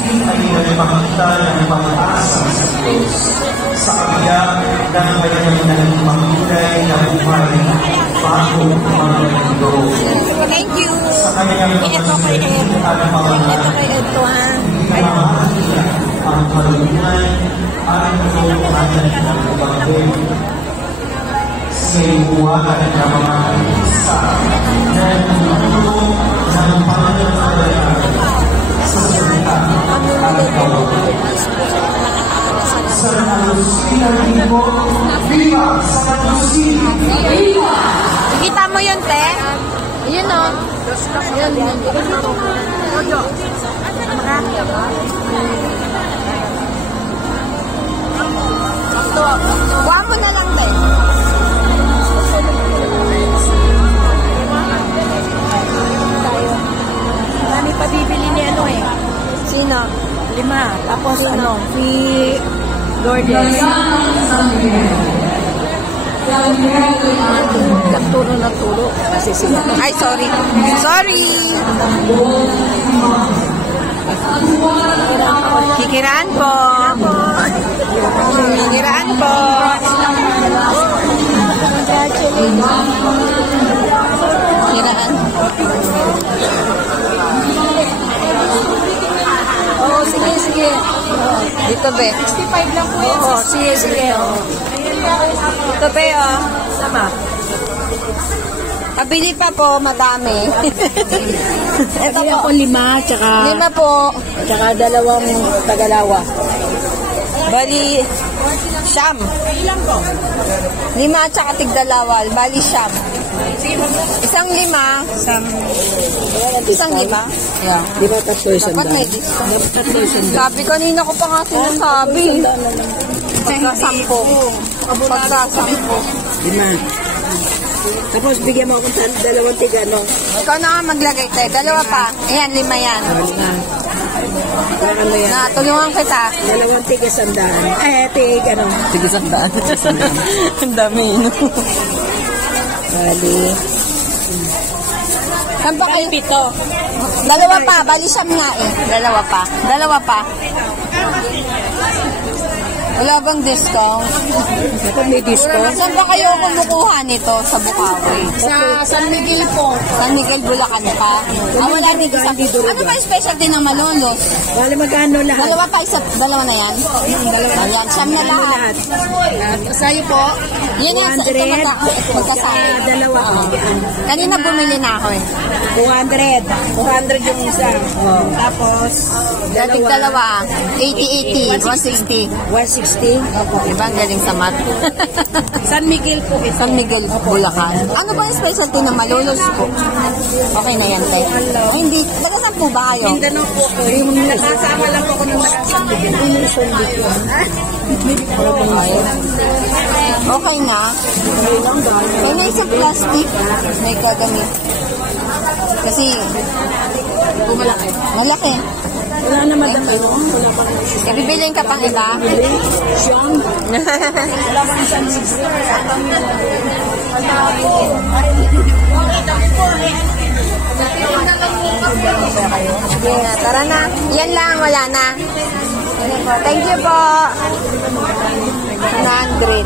ay nagpakita ng pag-asa sa Diyos sa kabila ng kanyang nagpapakilay na buhay bago mga mundo. Thank you. Sa kanyang Ito kay Ed. Ito kay Ed to, ha? Ang kalungan ang kalungan ng bagay. Sinuwahan ng mga isa na nagtulong ng pananampalataya sa salita at kawalan. Sa Lucia Vivo, Viva San Lucia! Viva! Kita mo yun, te? Yun, o. Yun, yun. Kuha mo na lang, te. Marami pa bibili ni ano eh. Sino? 5. Tapos ano? Si Lourdes. Nagturo na turo. Kasi sila. Ay, sorry. Sorry! Kikiraan po. Kikiraan po. Kikiraan. Oo, sige, sige. Dito, be. 65 lang po yan. Oo, sige, sige. Ito, be, oh. Sama. Kabili pa po, madami. Ito po. 5, tsaka... 5 po. Tsaka 2 tagalawa. Bali, siyam. Ilan po? 5 tsaka tig-2. Bali, siyam. Isang 5. Isang 5? Yeah. Di ba tatlo isang Dapat may discount. Sabi, kanina ko pa nga sinasabi. Pagkasampo. Pagkasampo. 5. Tapos bigyan mo akong 2 tigano. Ikaw na nga maglagay, te. 2 pa. Ayan, 5 yan. Ano yan? Natulungan kita. 2 tig 100. Tig ano? Sige, 100. Ang dami, no? Bali. Saan pa kayo? 2 pa. Bali siyam nga eh. 2 pa. 2 pa. Wala bang discount? Ito may discount. Saan ba kayo kumukuha nito sa Bukawi? Sa San Miguel po. San Miguel, Bulacan pa. Wala dito sa... Ano ba yung specialty ng Malolos? Bali magkano lahat? 2 pa, 2 na yan? 2. Ayan, siyam na lahat. Sa'yo po? Yan yan, ito magkasama. 2. Kanina bumili na ako eh. 200. 200 yung isa. Oh. Tapos, Dating 2, 80, 160. 160. Diba ang galing sa mat? San Miguel po. San Miguel, Bulacan. Ano ba yung specialty ng Malolos po? Okay na yan, tayo. O hindi, nagasan po ba kayo? Mindanao po ko. Yung nakasama lang po ko nung nakasama. Okay na. Kaya na isang plastic. May gagamit. Kasi, malaki. Malaki. Wala na madam. Wala pa. Bibiliin ka pang iba? Siyang. Wala pa isang sister. Sige na, tara na. Yan lang, wala na. Thank you po. 100.